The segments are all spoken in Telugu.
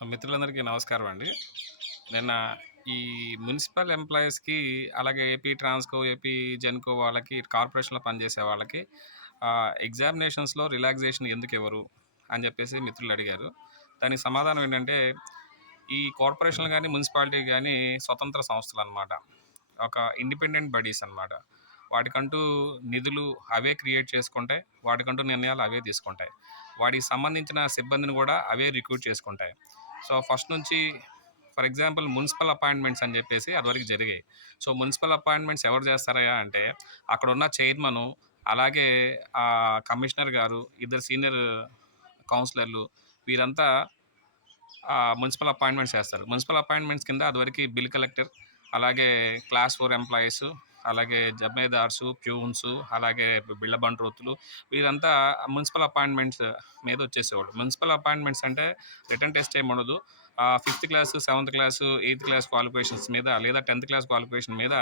మిత్రులందరికీ నమస్కారం అండి. నిన్న ఈ మున్సిపల్ ఎంప్లాయీస్‌కి, అలాగే ఏపీ ట్రాన్స్‌కో, ఏపీ జెన్‌కో వాళ్ళకి, కార్పొరేషన్‌లో పనిచేసే వాళ్ళకి ఎగ్జామినేషన్స్‌లో రిలాక్సేషన్ ఎందుకివ్వరు అని చెప్పేసి మిత్రులు అడిగారు. దానికి సమాధానం ఏంటంటే, ఈ కార్పొరేషన్‌లు గాని, మున్సిపాలిటీ గాని స్వతంత్ర సంస్థలనమాట. ఒక ఇండిపెండెంట్ బాడీస్ అనమాట. వాటికంటూ నిధులు అవే క్రియేట్ చేసుకుంటాయి. వాటికంటూ నిర్ణయాలు అవే తీసుకుంటాయి. వాటికి సంబంధించిన సిబ్బందిని కూడా అవే రిక్రూట్ చేసుకుంటాయి. సో, ఫస్ట్ నుంచి ఫర్ ఎగ్జాంపుల్ మున్సిపల్ అపాయింట్మెంట్స్ అని చెప్పేసి అదివరకు జరిగాయి. సో, మున్సిపల్ అపాయింట్మెంట్స్ ఎవరు చేస్తారయ్యా అంటే, అక్కడున్న చైర్మను, అలాగే కమిషనర్ గారు, ఇద్దరు సీనియర్ కౌన్సిలర్లు, వీరంతా మున్సిపల్ అపాయింట్మెంట్స్ చేస్తారు. మున్సిపల్ అపాయింట్మెంట్స్ కింద అదివరకు బిల్ కలెక్టర్, అలాగే క్లాస్ 4 ఎంప్లాయీస్, అలాగే జమేదార్సు, ప్యూన్స్, అలాగే బిళ్ళ బంట్రోతులు, వీరంతా మున్సిపల్ అపాయింట్మెంట్స్ మీద వచ్చేసేవాళ్ళు. మున్సిపల్ అపాయింట్మెంట్స్ అంటే రిటన్ టెస్ట్ ఏమి ఉండదు. Fifth class, seventh class, eighth class qualifications మీద, లేదా 10th క్లాస్ క్వాలిఫికేషన్ మీద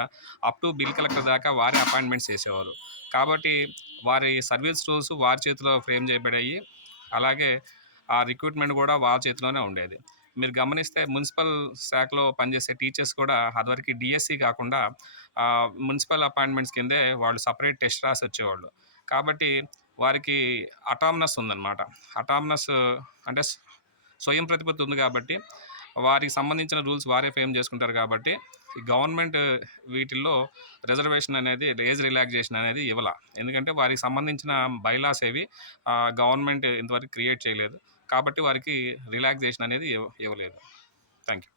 అప్ టు బిల్ కలెక్టర్ దాకా వారే అపాయింట్మెంట్స్ చేసేవారు. కాబట్టి వారి సర్వీస్ రూల్స్ వారి చేతిలో ఫ్రేమ్ చేయబడాయి. అలాగే ఆ రిక్రూట్మెంట్ కూడా వాళ్ళ చేతిలోనే ఉండేది. మీరు గమనిస్తే మున్సిపల్ శాఖలో పనిచేసే టీచర్స్ కూడా అదివరకు డిఎస్సి కాకుండా మున్సిపల్ అపాయింట్మెంట్స్ కిందే వాళ్ళు సపరేట్ టెస్ట్ రాసి వచ్చేవాళ్ళు. కాబట్టి వారికి అటానమస్ ఉందన్నమాట. అటానమస్ అంటే స్వయం ప్రతిపత్తి ఉంది కాబట్టి, వారికి సంబంధించిన రూల్స్ వారే ఫ్రేమ్ చేసుకుంటారు కాబట్టి, ఈ గవర్నమెంట్ వీటిల్లో రిజర్వేషన్ అనేది, ఏజ్ రిలాక్సేషన్ అనేది ఇవ్వల. ఎందుకంటే వారికి సంబంధించిన బైలాస్ ఏవి గవర్నమెంట్ ఇంతవరకు క్రియేట్ చేయలేదు. కాబట్టి వారికి రిలాక్సేషన్ అనేది ఇవ్వలేదు. Thank you.